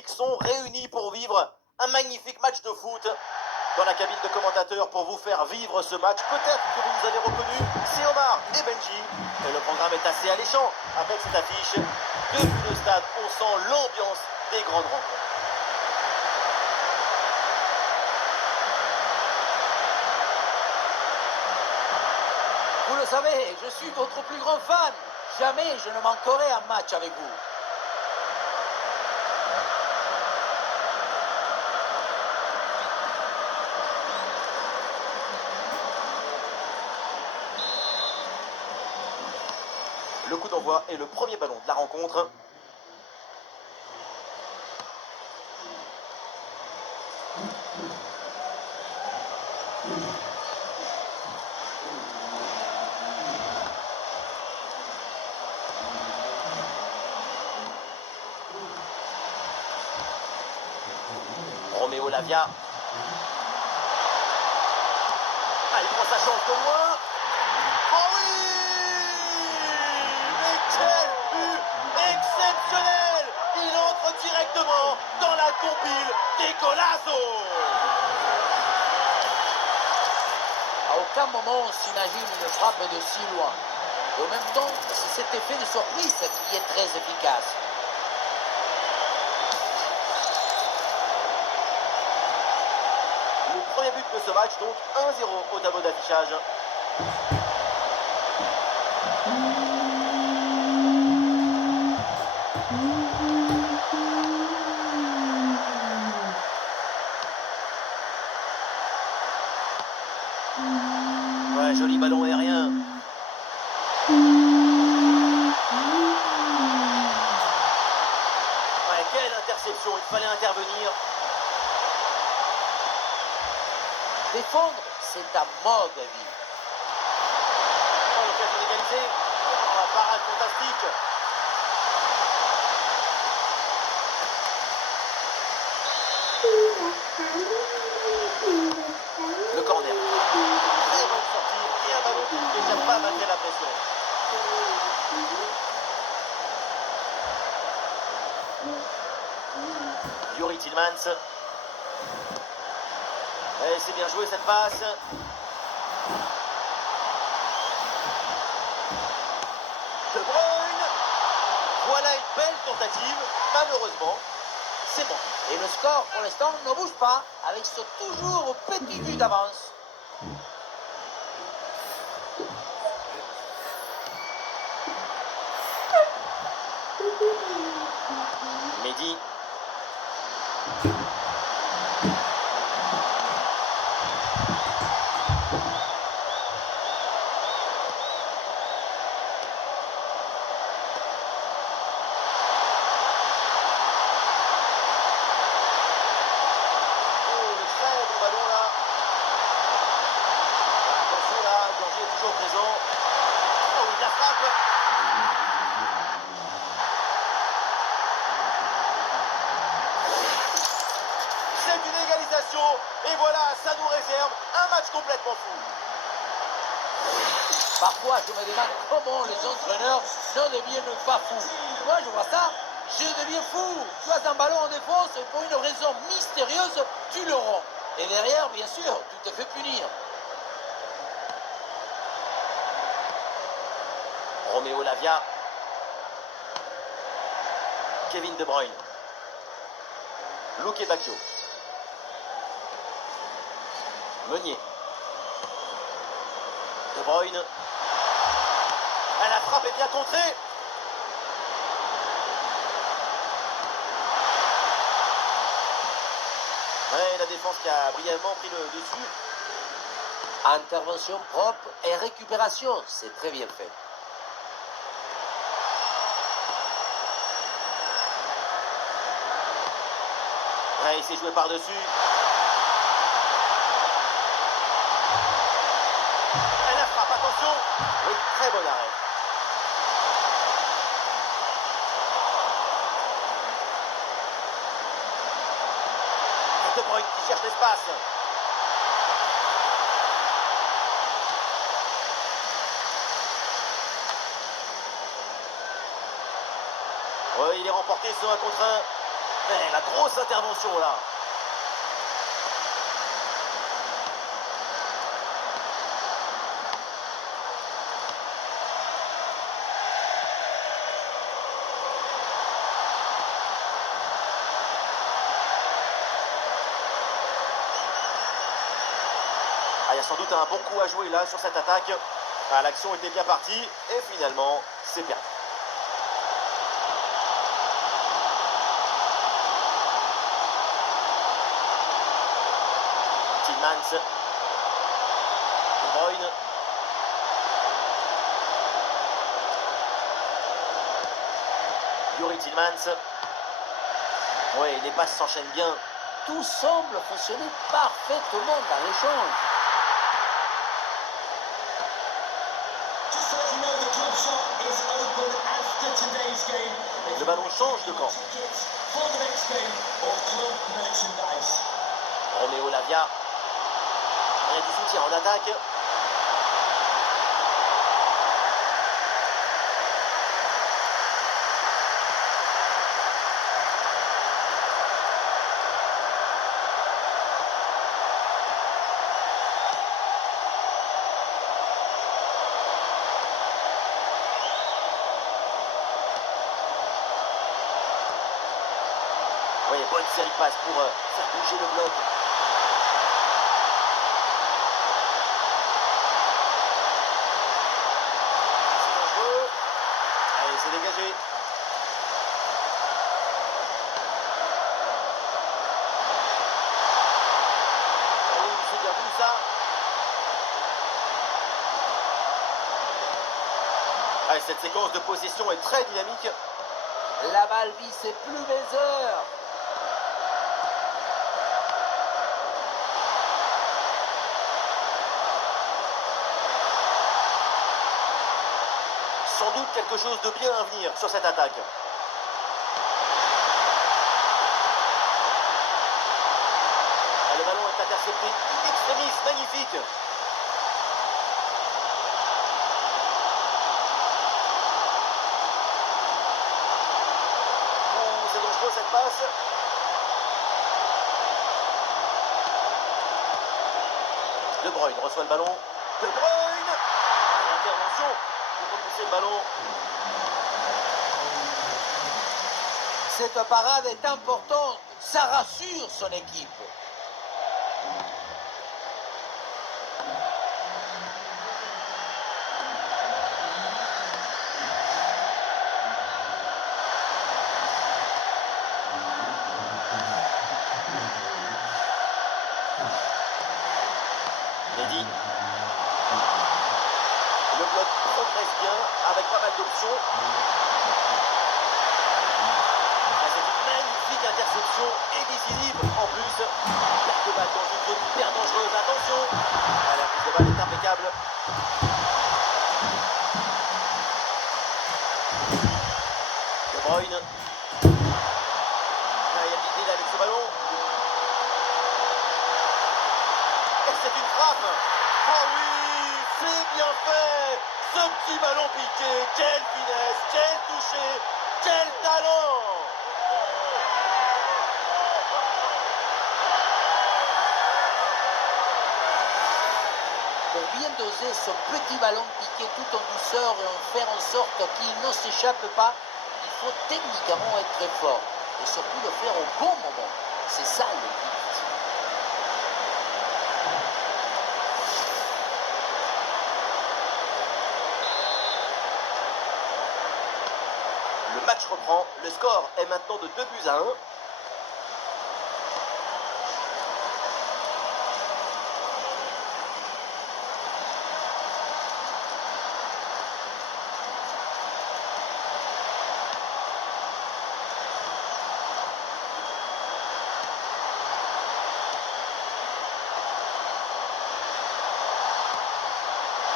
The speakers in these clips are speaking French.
sont réunis pour vivre un magnifique match de foot dans la cabine de commentateurs pour vous faire vivre ce match. Peut-être que vous nous avez reconnus, c'est Omar et Benji. Et le programme est assez alléchant avec cette affiche. Depuis le stade, on sent l'ambiance des grandes rencontres. Vous le savez, je suis votre plus grand fan. Jamais je ne manquerai un match avec vous. Le coup d'envoi est le premier ballon de la rencontre. Roméo Lavia. Ah, il prend sa chance de loin. Oh oui! Mais quel but exceptionnel! Il entre directement dans la compile des golazos. À aucun moment on s'imagine une frappe de si loin. Et en même temps, c'est cet effet de surprise qui est très efficace. Le premier but de ce match, donc 1-0 au tableau d'affichage. Ouais, joli ballon aérien. Ouais, quelle interception, il fallait intervenir. Défendre, c'est à mode de vie. Oh, l'occasion d'égaliser. Oh, parade fantastique. Le corner. Très bonne sortie et un ballon qui ne n'échappe pas malgré la pression. Youri Tillmans. Et c'est bien joué cette passe. De Bruyne. Voilà une belle tentative. Malheureusement, c'est bon. Et le score, pour l'instant, ne bouge pas, avec ce toujours petit but d'avance. Mehdi. Oh, le très bon ballon là. Attention là, le danger est toujours présent. Oh, il la frappe. C'est une égalisation. Et voilà, ça nous réserve un match complètement fou. Parfois, je me demande comment les entraîneurs ne deviennent pas fous. Moi, je vois ça, je deviens fou. Tu as un ballon en défense et pour une raison mystérieuse, tu le rends. Et derrière, bien sûr, tu te fais punir. Roméo Lavia. Kevin De Bruyne. Luke Bacchio. Meunier. De Bruyne. Ah, la frappe est bien contrée. Ouais, la défense qui a brièvement pris le dessus. Intervention propre et récupération, c'est très bien fait. Ouais, il s'est joué par-dessus. Et la frappe, attention. Oui, très bon arrêt. Et De Bruyne qui cherche l'espace. Ouais, il est remporté sur un contre un. La grosse intervention là. Il y a sans doute un bon coup à jouer là sur cette attaque. L'action était bien partie et finalement c'est perdu. Tillmans. De Bruyne. Youri Tillmans. Oui, les passes s'enchaînent bien. Tout semble fonctionner parfaitement dans l'échange. Le ballon change de camp. Roméo Lavia. Rien du soutien en attaque. Oui, bonne série de passes pour faire bouger le bloc. C'est dangereux. Allez, c'est dégagé. Oh, c'est bien vu ça. Allez, cette séquence de possession est très dynamique. La balle vit ses plus belles heures. Sans doute quelque chose de bien à venir sur cette attaque. Le ballon est intercepté in extremis, magnifique. Oh, c'est dangereux cette passe. De Bruyne reçoit le ballon. De Bruyne. L'intervention pour repousser le ballon. Cette parade est importante. Ça rassure son équipe. Mehdi. Le bloc progresse bien avec pas mal d'options. C'est une magnifique interception et décisive en plus. Perte de balle dans une zone hyper dangereuse. Attention. La prise de balle est impeccable. De Bruyne. Il y a l'idée avec ce ballon. Et c'est une frappe. Oh oui, c'est bien fait. Ce petit ballon piqué, quelle finesse, quel toucher, quel talent. Pour bien doser ce petit ballon piqué tout en douceur et en faire en sorte qu'il ne s'échappe pas, il faut techniquement être très fort et surtout le faire au bon moment. C'est ça le but. Le match reprend, le score est maintenant de 2-1.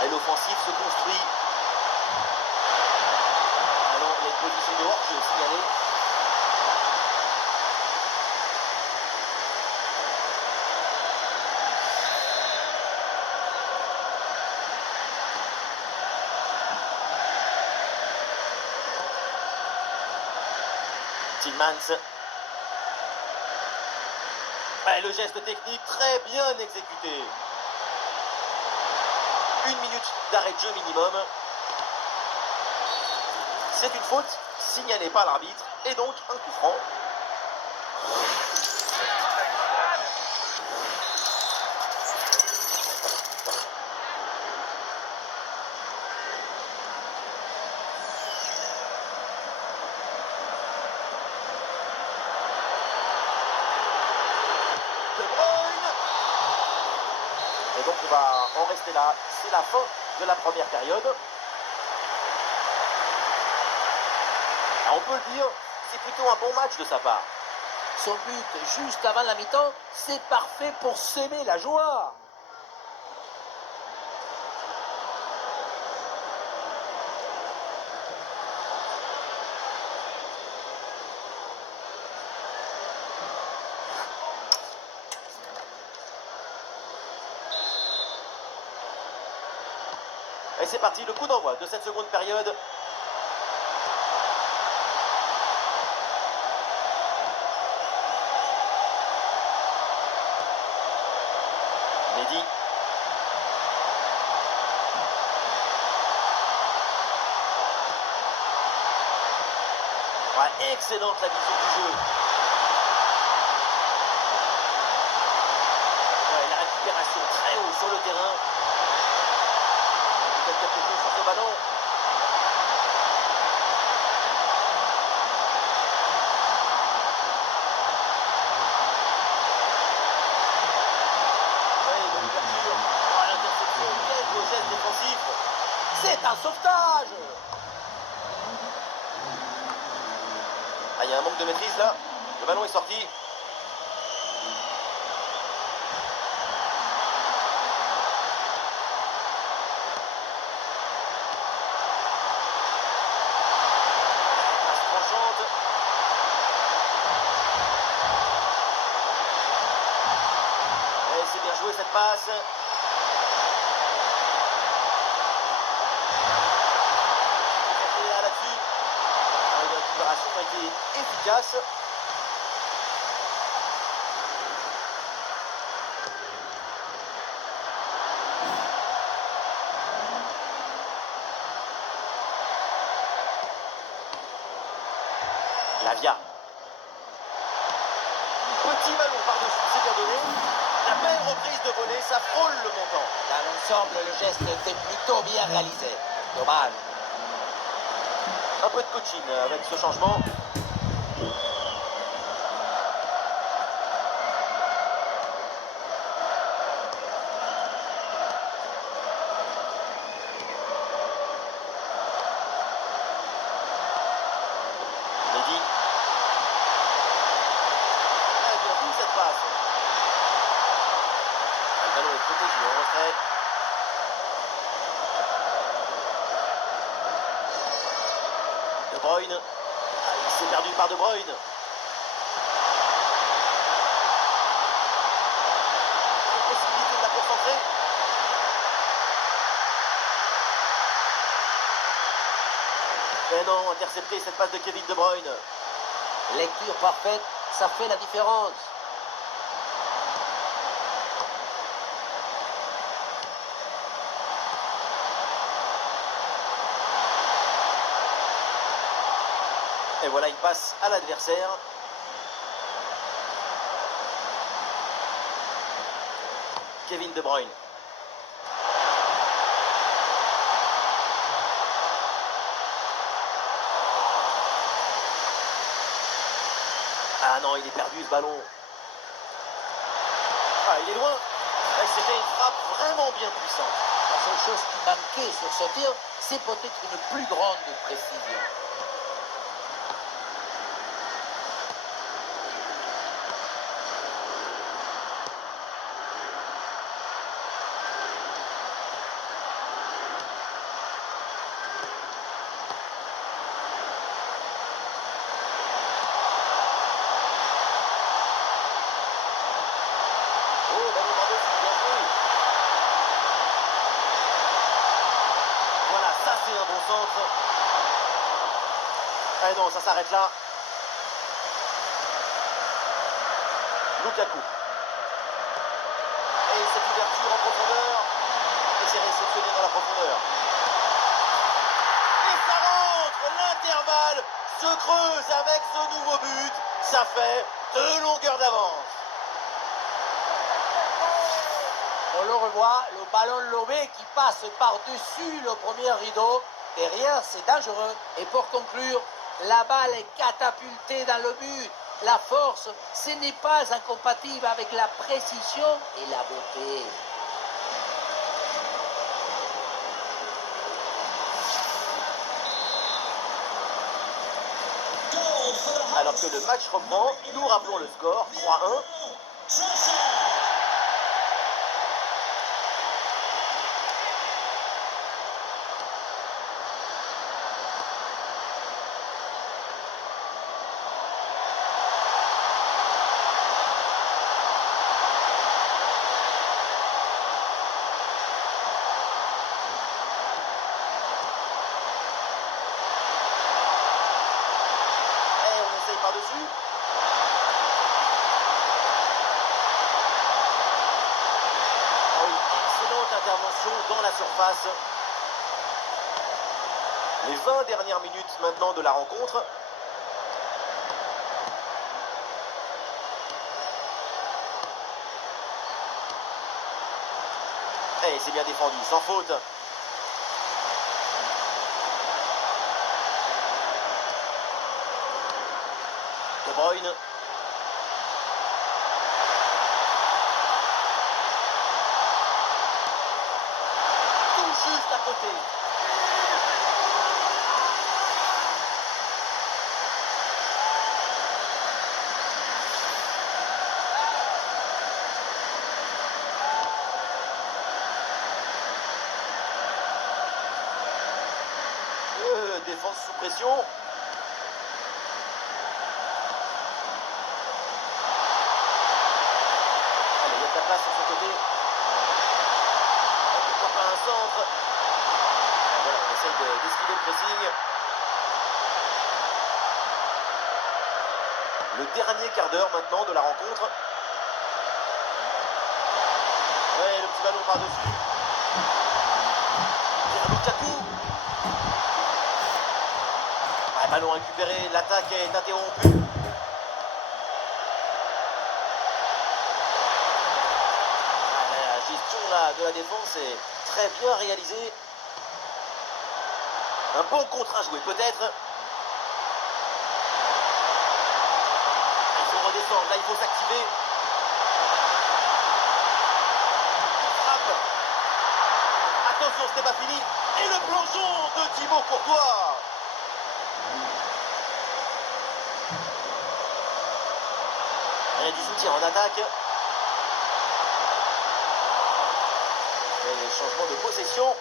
Et l'offensive se construit. Alors, il y a une position de hors-jeu signalée. Tillmans. Ouais, le geste technique très bien exécuté. 1 minute d'arrêt de jeu minimum. C'est une faute signalée par l'arbitre et donc un coup franc. De Bruyne. Et donc on va en rester là. C'est la fin de la première période. Ah, on peut le dire, c'est plutôt un bon match de sa part. Son but juste avant la mi-temps, c'est parfait pour s'aimer la joie. Et c'est parti, le coup d'envoi de cette seconde période. Mehdi. Ouais, excellente la vision du jeu. Ouais, la récupération très haut sur le terrain. Peut-être quelque chose sur ce ballon. Ouais, de l'ouverture. Oh, l'interception, quel beau geste défensif. C'est un sauvetage. Ah, il y a un manque de maîtrise là. Le ballon est sorti. Passe tranchante. Et c'est bien joué cette passe. Et là, là-dessus. La récupération a été efficace. Lavia. Petit ballon par-dessus, c'est bien donné. La belle reprise de volée, ça frôle le montant. Dans l'ensemble, le geste était plutôt bien réalisé. Dommage. Un peu de coaching avec ce changement. Mehdi. Ah, bien vu cette passe. Le ballon est protégé en retrait. De Bruyne. Ah, il s'est perdu par De Bruyne. Possibilité de la concentrer. Mais non, intercepté cette passe de Kevin De Bruyne. Lecture parfaite, ça fait la différence. Et voilà une passe à l'adversaire. Kevin De Bruyne. Ah non, il est perdu ce ballon. Ah, il est loin. Et c'était une frappe vraiment bien puissante. La seule chose qui manquait sur ce tir, c'est peut-être une plus grande précision. Oh, ballon par-dessus, bien joué. Voilà, ça c'est un bon centre. Ah non, ça s'arrête là. Lukaku. réceptionné dans la profondeur. Et ça rentre. L'intervalle se creuse avec ce nouveau but. Ça fait 2 longueurs d'avance. On le revoit, le ballon lobé qui passe par-dessus le premier rideau. Derrière, c'est dangereux. Et pour conclure, la balle est catapultée dans le but. La force, ce n'est pas incompatible avec la précision et la beauté. Alors que le match reprend, nous rappelons le score 3-1. Par-dessus. Oh oui, excellente intervention dans la surface. Les 20 dernières minutes maintenant de la rencontre. Et c'est bien défendu, sans faute. De Bruyne. Tout juste à côté. Défense sous pression. Allez, il y a de la place sur son côté. Pourquoi pas un centre. Et voilà, on essaye d'esquiver le pressing. Le dernier quart d'heure maintenant de la rencontre. Ouais, le petit ballon par-dessus. Lukaku. Ouais, ballon récupéré, l'attaque est interrompue. La gestion là, de la défense est très bien réalisée. Un bon contre à jouer peut-être. Il faut redescendre, là il faut s'activer. Frappe. Attention, ce n'est pas fini. Et le plongeon de Thibaut Courtois. Il y a du soutien en attaque. Et changement de possession.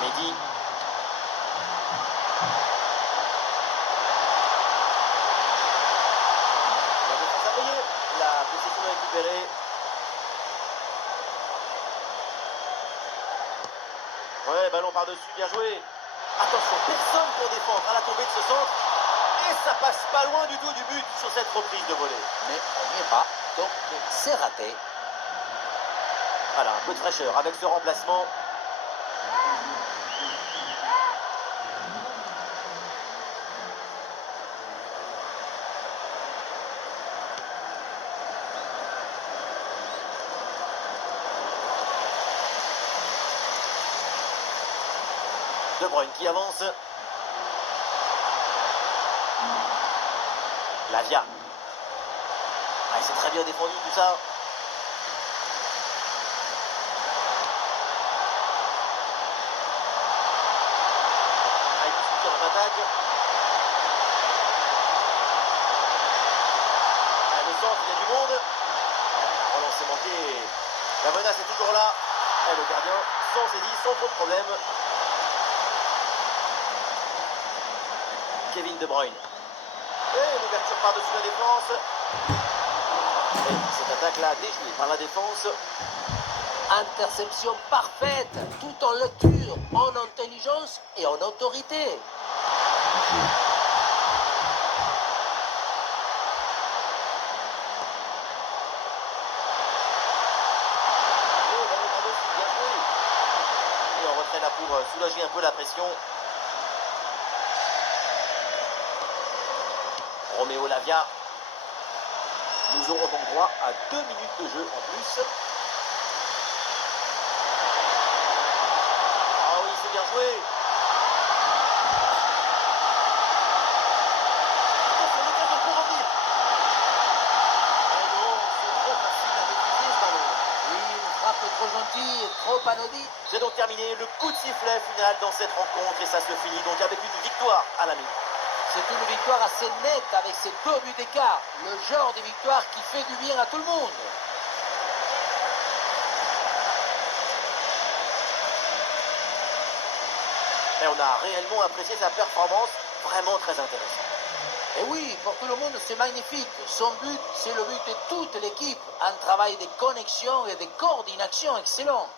Mendy. La défense a payé. La possession récupérée. Ouais, ballon par-dessus, bien joué. Attention, personne pour défendre à la tombée de ce centre. Et ça passe pas loin du tout du but sur cette reprise de volée. Mais on n'y est pas, donc c'est raté. Voilà, un peu de fraîcheur avec ce remplacement. De Bruyne qui avance. Lavia. Ah, c'est très bien défendu tout ça. Ah, il soutient en attaque. Ah, le centre, il y a du monde. Ah, relancé manqué. La menace est toujours là. Et le gardien sans saisie, sans trop de problème. Kevin De Bruyne. Et l'ouverture par-dessus la défense. Et cette attaque-là déjouée par la défense. Interception parfaite, tout en lecture, en intelligence et en autorité. soulager un peu la pression. Roméo Lavia. Nous aurons donc droit à 2 minutes de jeu en plus. Ah oui, c'est bien joué. Attention, l'occasion pour revenir. Oh non, c'est trop facile à maîtriser ce ballon. Oui, une frappe trop gentille et trop anodine. C'est donc terminé le coup de sifflet final dans cette rencontre et ça se finit donc avec une victoire à la mi-temps. C'est une victoire assez nette avec ses 2 buts d'écart. Le genre de victoire qui fait du bien à tout le monde. Et on a réellement apprécié sa performance, vraiment très intéressante. Et oui, pour tout le monde, c'est magnifique. Son but, c'est le but de toute l'équipe. Un travail de connexion et de coordination excellent.